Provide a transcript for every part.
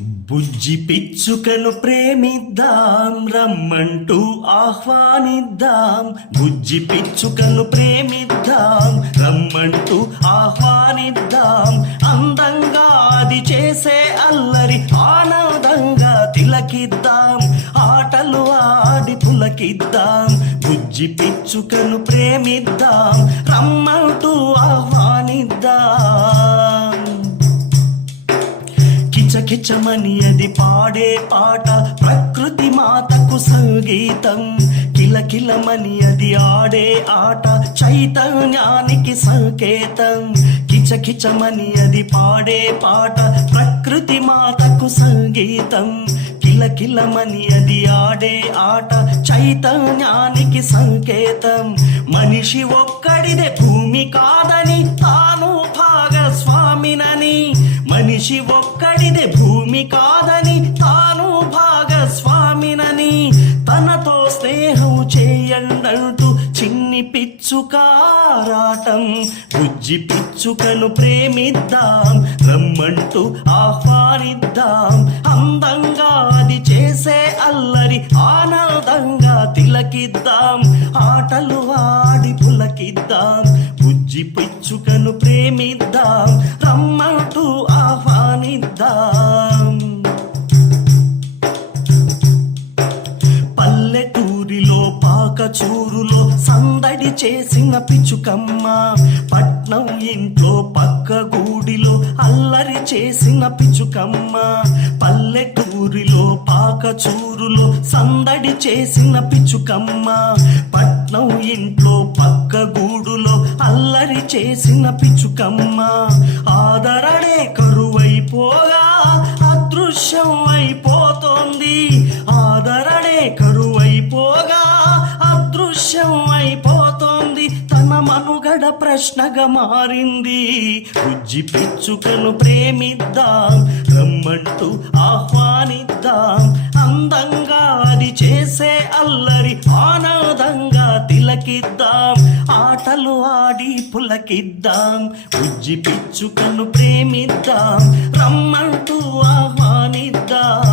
బుజ్జి పిచ్చుకను ప్రేమిద్దాం, రమ్మంటూ ఆహ్వానిద్దాం. బుజ్జి పిచ్చుకను ప్రేమిద్దాం, రమ్మంటూ ఆహ్వానిద్దాం. అందంగా అది చేసే అల్లరి ఆనందంగా తిలకిద్దాం. ఆటలు ఆడి పులకిద్దాం. బుజ్జి పిచ్చుకను ప్రేమిద్దాం, రమ్మంటూ ఆహ్వానిద్దాం. కిచకిచమని అది పాడే పాట ప్రకృతి మాతకు సంగీతం. కిలకిలమని అది ఆడే ఆట చైతన్యానికి సంకేతం. కిచకిచమని అది పాడే పాట ప్రకృతి మాతకు సంగీతం. కిలకిలమని అది ఆడే ఆట చైతన్యానికి సంకేతం. మనిషి ఒక్కడిదే భూమి కాదని, తాను భాగస్వామినని. మనిషి ఒక్కడిదే భూమి కాదని, తాను భాగస్వామినని. తనతో స్నేహం చేయండంటూ చిన్ని పిచ్చుకారాటం. బుజ్జి పిచ్చుకను ప్రేమిద్దాం, రమ్మంటూ ఆహ్వానిద్దాం. అందంగా అది చేసే అల్లరి ఆనందంగా తిలకిద్దాం. ఆటలు ఆడి పులకిద్దాం. బుజ్జి పిచ్చుకను ప్రేమిద్దాం, రమ్మంటూ ఆహ్వానిద్దాం. పల్లెటూరిలో పాకచూరులో సందడి చేసిన పిచ్చుకమ్మ. పట్నం ఇంట్లో పక్క గూడిలో అల్లరి చేసిన పిచ్చుకమ్మ. పల్లెటూరిలో పాకచూరులో సందడి చేసిన పిచ్చుకమ్మ. పట్నం ఇంట్లో పక్క గూడులో అల్లరి చేసిన పిచ్చుకమ్మ. ఆదరణే కరువైపోగా అదృశ్యం అయిపోతోంది. ఆదరణే కరువైపోగా అదృశ్యం అయిపోతోంది. తన మనుగడ ప్రశ్నగా మారింది. బుజ్జి పిచ్చుకను ప్రేమిద్దాం, రమ్మంటూ ఆహ్వానిద్దాం. అందంగా అది చేసే అల్లరి ఆనందంగా తిలకిద్దాం. ఆటలు ఆడి పులకిద్దాం. బుజ్జి పిచ్చుకను ప్రేమిద్దాం, రమ్మంటూ ఆహ్వానిద్దాం.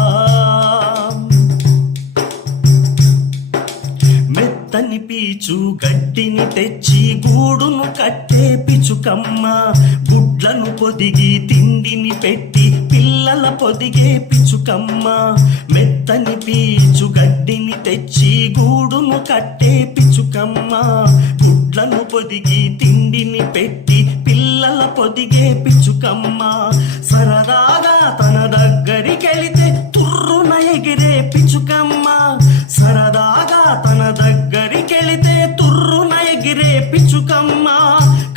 మెత్తని పీచు గడ్డిని తెచ్చి గూడును కట్టే పిచ్చుకమ్మ. గుడ్లను పొదిగి తిండిని పెట్టి పిల్లల పొదిగే పిచ్చుకమ్మ. మెత్తని పీచు గడ్డిని తెచ్చి గూడును కట్టే పిచ్చుకమ్మ. గుడ్లను పొదిగి తిండిని పెట్టి పిల్లల పొదిగే పిచ్చుకమ్మ. సరదాగా తన దగ్గరికెళితే తుర్రున ఎగిరే పిచ్చుకమ్మ. సరదాగా తన దగ్గరికెళితే తుర్రున ఎగిరే పిచ్చుకమ్మ.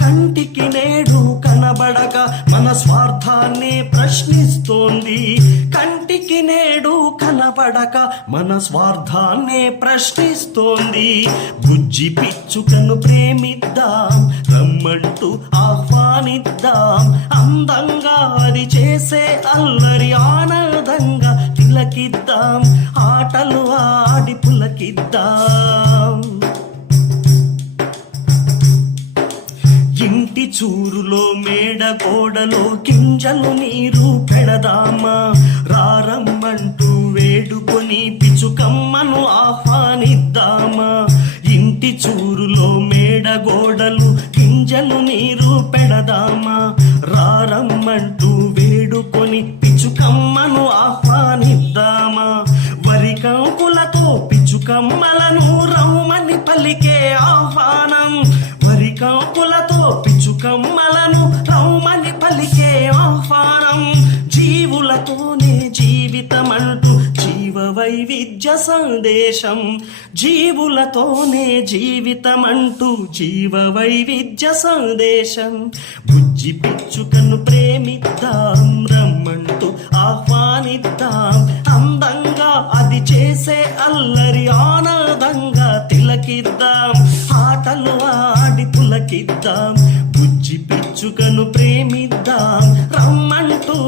కంటికి నేడు కనబడక మన స్వార్థాన్ని ప్రశ్నిస్తోంది. కంటికి నేడు కనబడక మన స్వార్థాన్ని ప్రశ్నిస్తోంది. బుజ్జి పిచ్చుకను ప్రేమిద్దాం, రమ్మంటూ ఆహ్వానిద్దాం. అందంగా అది చేసే అల్లరి ఆనందంగా తిలకిద్దాం. ఆటలు ఆడి పులకిద్దాం. ఇంటి చూరులో మేడ గోడలో గింజలు నీరు పెడదామా. రారమ్మంటూ వేడుకొని పిచ్చుకమ్మను ఆహ్వానిద్దామా. ఇంటి చూరులో మేడ గోడలు గింజలు నీరు పెడదామా. రారమ్మంటూ వేడుకొని పిచ్చుకమ్మను ఆహ్వానిద్దామా. వరి కంకులతో పిచ్చుకమ్మలను రమ్మని పలికే ఆహ్వానం. వరి కంకులతో పిచ్చుకమ్మలను రమ్మని పలికే ఆహ్వానం. జీవులతోనే జీవితమంటూ జీవ వైవిధ్య సందేశం. జీవులతోనే జీవితమంటూ జీవ వైవిధ్య సందేశం. బుజ్జి పిచ్చుకను ప్రేమిద్దాం, రమ్మంటూ ఆహ్వానిద్దాం. అందంగా అది చేసే అల్లరి ఆనందంగా తిలకిద్దాం. ఆటలు ఆడి పులకిద్దాం. బుజ్జి పిచ్చుకను ప్రేమిద్దాం, రమ్మంటూ